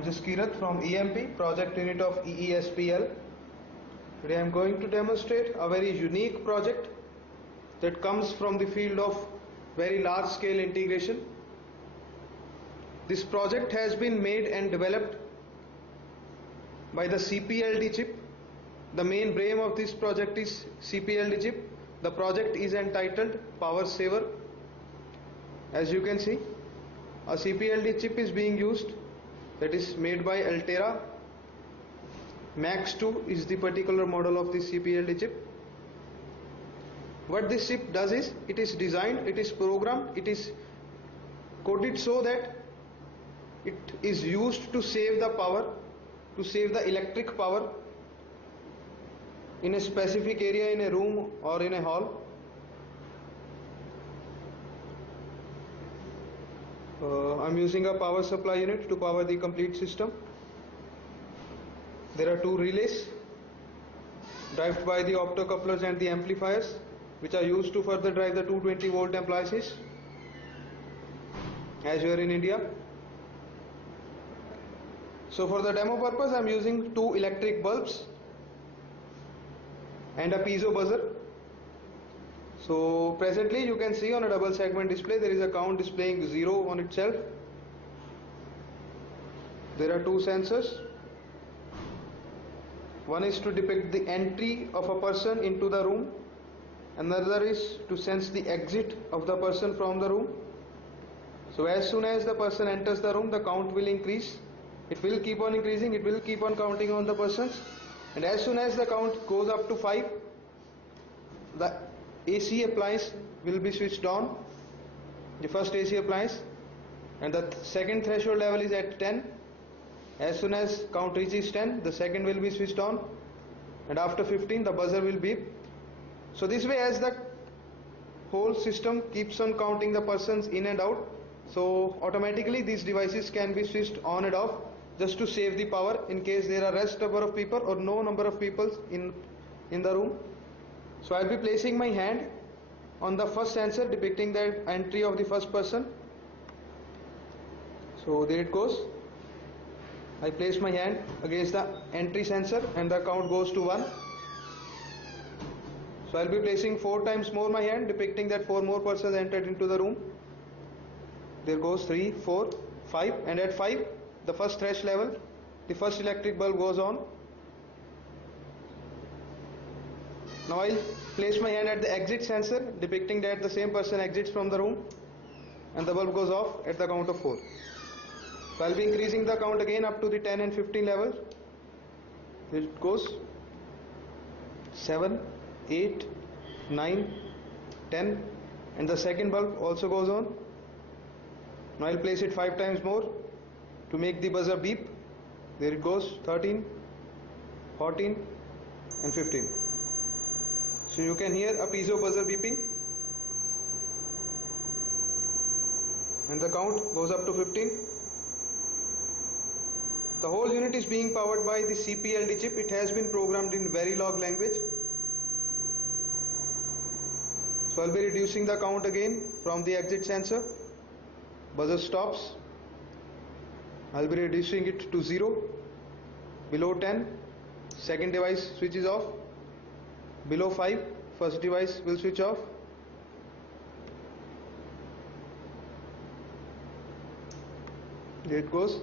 I'm Jaskirat from EMP, project unit of EESPL. Today I'm going to demonstrate a very unique project that comes from the field of very large scale integration. This project has been made and developed by the CPLD chip. The main brain of this project is CPLD chip. The project is entitled Power Saver. As you can see, a CPLD chip is being used, that is made by Altera. Max 2 is the particular model of this CPLD chip. What this chip does is, it is designed, it is programmed, it is coded so that it is used to save the power, to save the electric power in a specific area, in a room or in a hall. I'm using a power supply unit to power the complete system. There are two relays driven by the optocouplers and the amplifiers, which are used to further drive the 220 volt appliances as you are in India. So for the demo purpose I am using two electric bulbs and a piezo buzzer. So presently you can see on a double segment display there is a count displaying 0 on itself. There are two sensors. One is to depict the entry of a person into the room, another is to sense the exit of the person from the room. So as soon as the person enters the room, the count will increase. It will keep on increasing, it will keep on counting on the persons, and as soon as the count goes up to 5, the AC appliance will be switched on, the first AC appliance, and the second threshold level is at 10. As soon as count reaches 10, the second will be switched on, and after 15 the buzzer will beep. So this way, as the whole system keeps on counting the persons in and out, so automatically these devices can be switched on and off just to save the power in case there are less number of people or no number of people in the room. So I will be placing my hand on the first sensor depicting the entry of the first person. So there it goes. I place my hand against the entry sensor and the count goes to 1. So I will be placing 4 times more my hand depicting that 4 more persons entered into the room. There goes 3, 4, 5, and at 5 the first threshold level, the first electric bulb goes on. Now I will place my hand at the exit sensor depicting that the same person exits from the room and the bulb goes off at the count of 4. So I will be increasing the count again up to the 10 and 15 level. Here it goes. 7, 8, 9, 10, and the second bulb also goes on. Now I will place it 5 times more to make the buzzer beep. There it goes. 13, 14, and 15. So you can hear a piezo buzzer beeping, and the count goes up to 15. The whole unit is being powered by the CPLD chip. It has been programmed in Verilog language. So I will be reducing the count again from the exit sensor. Buzzer stops. I will be reducing it to 0. Below 10, second device switches off. Below 5, first device will switch off. There it goes.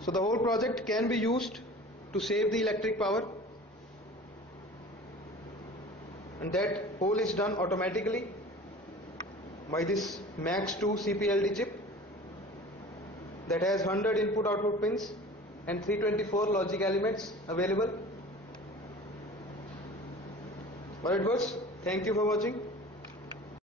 So the whole project can be used to save the electric power, and that whole is done automatically by this Max 2 CPLD chip that has 100 input output pins and 324 logic elements available. Alright, viewers, thank you for watching.